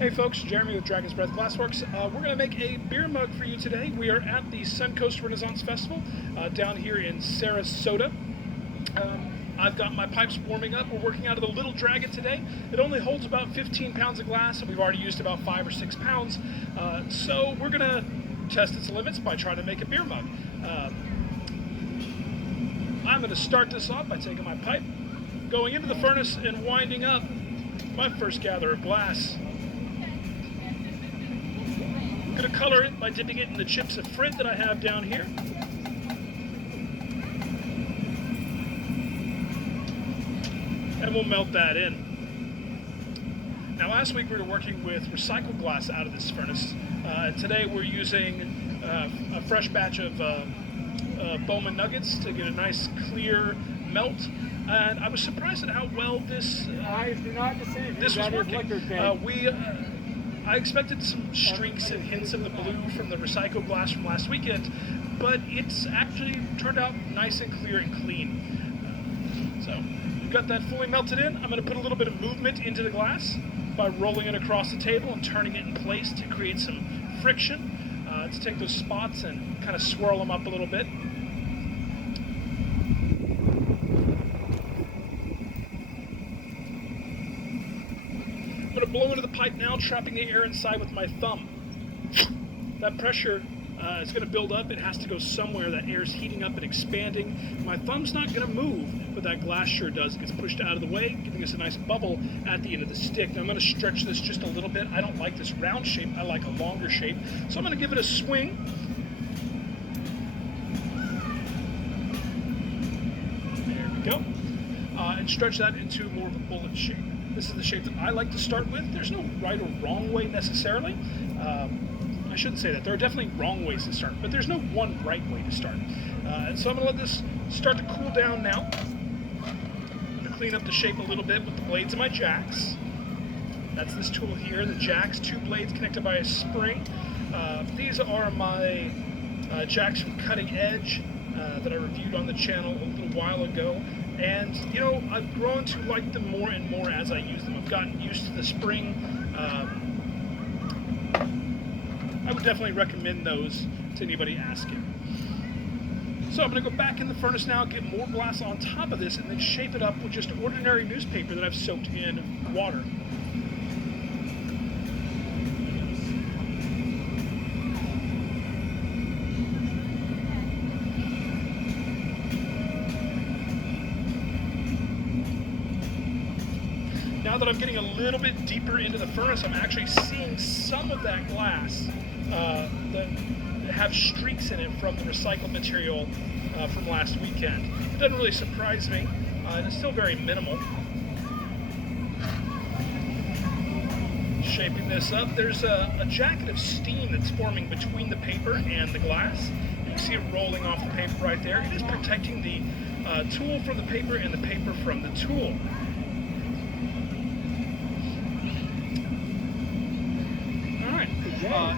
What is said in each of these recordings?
Hey folks, Jeremy with Dragon's Breath Glassworks. We're going to make a beer mug for you today. We are at the Suncoast Ren Festival down here in Sarasota. I've got my pipes warming up. We're working out of the Little Dragon today. It only holds about 15 pounds of glass, and we've already used about 5 or 6 pounds. So we're going to test its limits by trying to make a beer mug. I'm going to start this off by taking my pipe, going into the furnace, and winding up my first gather of glass. I'm going to color it by dipping it in the chips of frit that I have down here. And we'll melt that in. Now last week we were working with recycled glass out of this furnace. Today we're using a fresh batch of Bowman nuggets to get a nice clear melt. And I was surprised at how well this was working. I expected some streaks and hints of the blue from the recycled glass from last weekend, but it's actually turned out nice and clear and clean. So we've got that fully melted in. I'm going to put a little bit of movement into the glass by rolling it across the table and turning it in place to create some friction. Let's take those spots and kind of swirl them up a little bit. I'm going to blow into the pipe now, trapping the air inside with my thumb. That pressure is going to build up. It has to go somewhere. That air is heating up and expanding. My thumb's not going to move, but that glass sure does. It gets pushed out of the way, giving us a nice bubble at the end of the stick. Now I'm going to stretch this just a little bit. I don't like this round shape. I like a longer shape. So I'm going to give it a swing. There we go. And stretch that into more of a bullet shape. This is the shape that I like to start with. There's no right or wrong way necessarily. I shouldn't say that. There are definitely wrong ways to start, but there's no one right way to start. So I'm going to let this start to cool down now. I'm going to clean up the shape a little bit with the blades of my jacks. That's this tool here, the jacks, 2 blades connected by a spring. These are my jacks from Cutting Edge that I reviewed on the channel a little while ago. And, you know, I've grown to like them more and more as I use them. I've gotten used to the spring. I would definitely recommend those to anybody asking. So I'm going to go back in the furnace now, get more glass on top of this, and then shape it up with just ordinary newspaper that I've soaked in water. Now that I'm getting a little bit deeper into the furnace, I'm actually seeing some of that glass that have streaks in it from the recycled material from last weekend. It doesn't really surprise me, and it's still very minimal. Shaping this up, there's a jacket of steam that's forming between the paper and the glass. You can see it rolling off the paper right there. It is protecting the tool from the paper and the paper from the tool.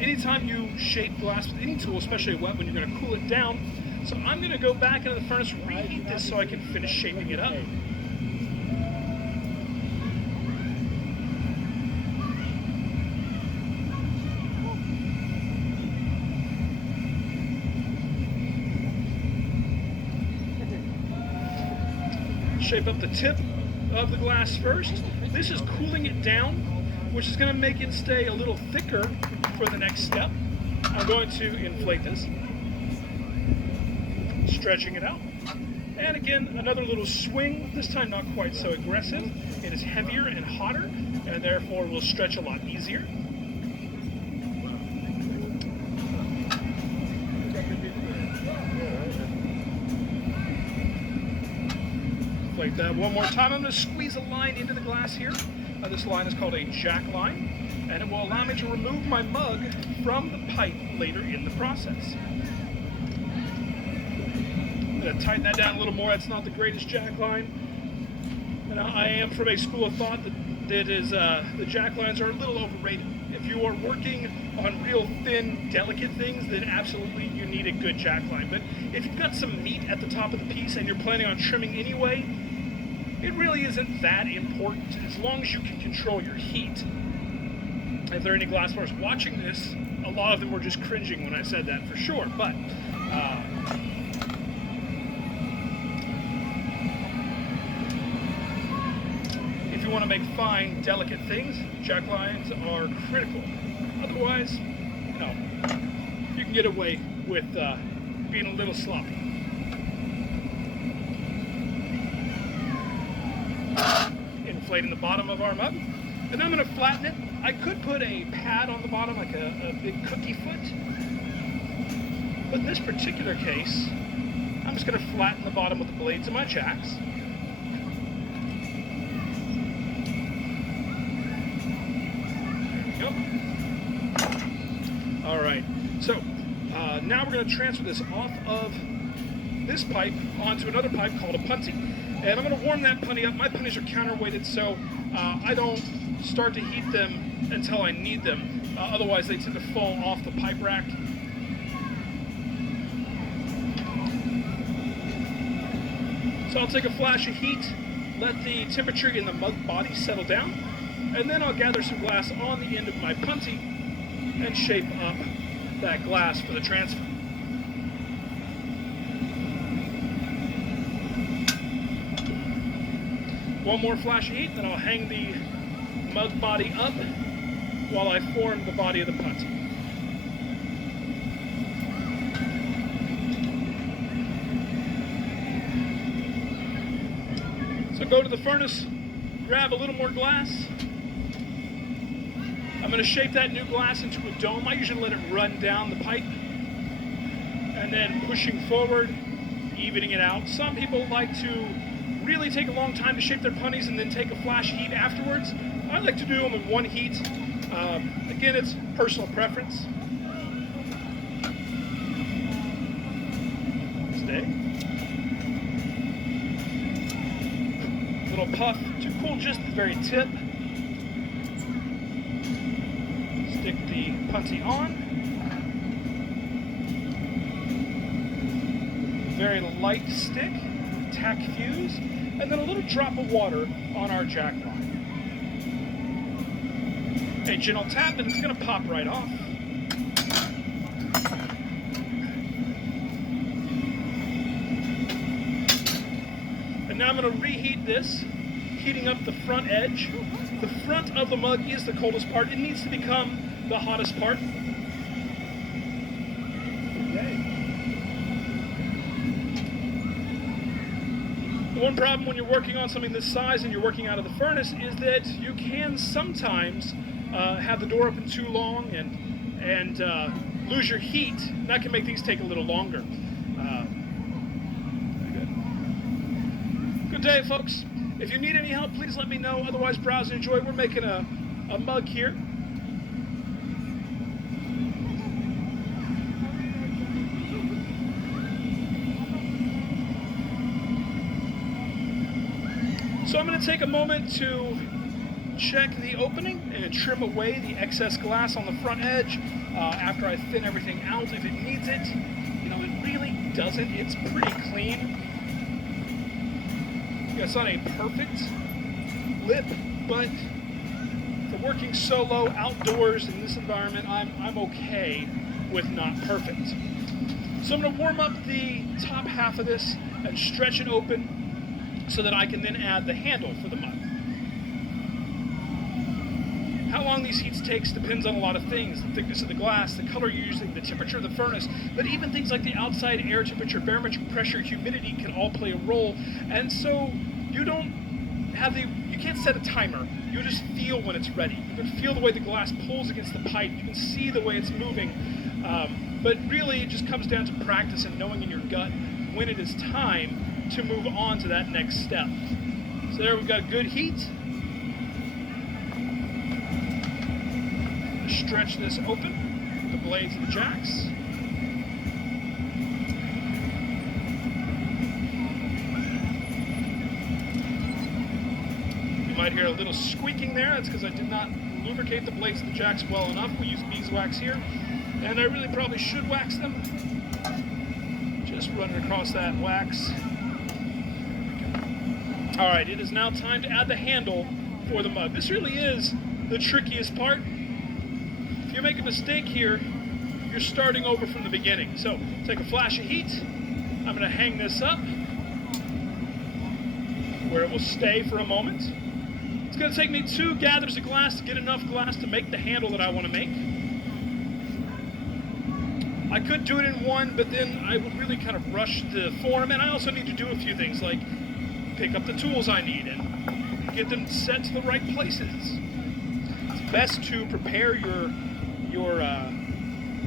Anytime you shape glass with any tool, especially wet, when you're going to cool it down. So I'm going to go back into the furnace, reheat this so I can finish shaping it up. Shape up the tip of the glass first. This is cooling it down, which is going to make it stay a little thicker for the next step. I'm going to inflate this, stretching it out. And again, another little swing, this time not quite so aggressive. It is heavier and hotter, and therefore will stretch a lot easier. Inflate that one more time. I'm going to squeeze a line into the glass here. This line is called a jack line, and it will allow me to remove my mug from the pipe later in the process. I'm going to tighten that down a little more. That's not the greatest jack line. And I am from a school of thought that the jack lines are a little overrated. If you are working on real thin, delicate things, then absolutely you need a good jack line. But if you've got some meat at the top of the piece and you're planning on trimming anyway, it really isn't that important as long as you can control your heat. If there are any glass blowers watching this, a lot of them were just cringing when I said that for sure. But if you want to make fine, delicate things, jack lines are critical. Otherwise, you know, you can get away with being a little sloppy. Inflating the bottom of our mug. And I'm going to flatten it. I could put a pad on the bottom, like a big cookie foot. But in this particular case, I'm just going to flatten the bottom with the blades of my jacks. There we go. All right. So now we're going to transfer this off of this pipe onto another pipe called a punty. And I'm going to warm that punty up. My punties are counterweighted, so I don't start to heat them until I need them. Otherwise, they tend to fall off the pipe rack. So I'll take a flash of heat, let the temperature in the mug body settle down, and then I'll gather some glass on the end of my punty and shape up that glass for the transfer. One more flash of heat, then I'll hang the mug body up while I form the body of the punty. So go to the furnace, grab a little more glass. I'm going to shape that new glass into a dome. I usually let it run down the pipe and then pushing forward, evening it out. Some people like to really take a long time to shape their punties and then take a flash heat afterwards. I like to do them in one heat. Again, it's personal preference. Stay. Little puff to cool just the very tip. Stick the punty on. Very light stick, tack fuse, and then a little drop of water on our jack line. A gentle tap and it's going to pop right off. And now I'm going to reheat this, heating up the front edge. The front of the mug is the coldest part. It needs to become the hottest part. Okay. The one problem when you're working on something this size and you're working out of the furnace is that you can sometimes have the door open too long and lose your heat. That can make these take a little longer. Good day, folks. If you need any help, please let me know. Otherwise, browse and enjoy. We're making a mug here. So I'm going to take a moment to check the opening and trim away the excess glass on the front edge after I thin everything out if it needs it. You know, it really doesn't. It's pretty clean. Yeah, it's not a perfect lip, but for working solo outdoors in this environment, I'm okay with not perfect. So I'm going to warm up the top half of this and stretch it open so that I can then add the handle for the mug. How long these heats takes depends on a lot of things: the thickness of the glass, the color you're using, the temperature of the furnace, but even things like the outside air temperature, barometric pressure, humidity can all play a role. And so you can't set a timer. You just feel when it's ready. You can feel the way the glass pulls against the pipe. You can see the way it's moving. But really, it just comes down to practice and knowing in your gut when it is time to move on to that next step. So there we've got good heat. Stretch this open with the blades of the jacks. You might hear a little squeaking there. That's because I did not lubricate the blades of the jacks well enough. We use beeswax here, and I really probably should wax them. Just run it across that wax. All right, it is now time to add the handle for the mug. This really is the trickiest part. you make a mistake here, you're starting over from the beginning. So take a flash of heat. I'm going to hang this up where it will stay for a moment. It's going to take me 2 gathers of glass to get enough glass to make the handle that I want to make. I could do it in 1, but then I would really kind of rush the form, and I also need to do a few things like pick up the tools I need and get them set to the right places. It's best to prepare your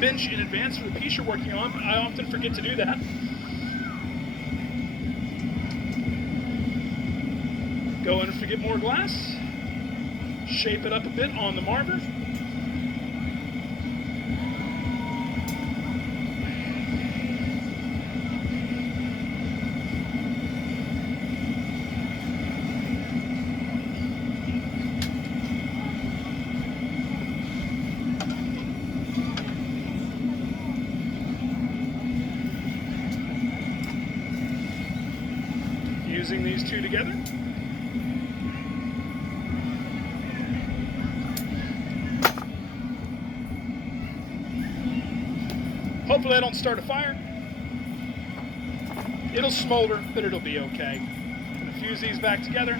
bench in advance for the piece you're working on. I often forget to do that. Go in to get more glass, shape it up a bit on the marver. Using these 2 together. Hopefully I don't start a fire. It'll smolder, but it'll be okay. I'm gonna fuse these back together.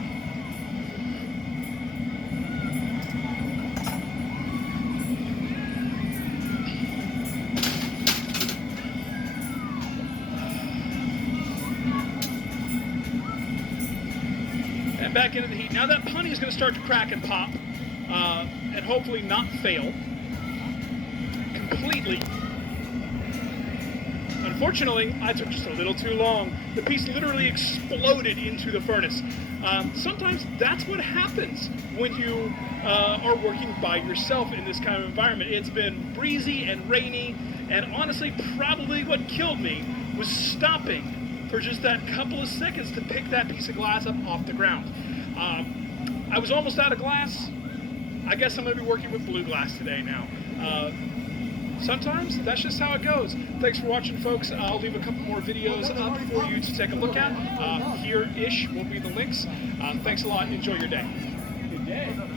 And back into the heat. Now that punny is gonna start to crack and pop, and hopefully not fail completely. Unfortunately, I took just a little too long. The piece literally exploded into the furnace. Sometimes that's what happens when you are working by yourself in this kind of environment. It's been breezy and rainy, and honestly, probably what killed me was stopping for just that couple of seconds to pick that piece of glass up off the ground. I was almost out of glass. I guess I'm going to be working with blue glass today now. Sometimes that's just how it goes. Thanks for watching, folks. I'll leave a couple more videos up for you to take a look at. Here-ish will be the links. Thanks a lot. Enjoy your day. Good day.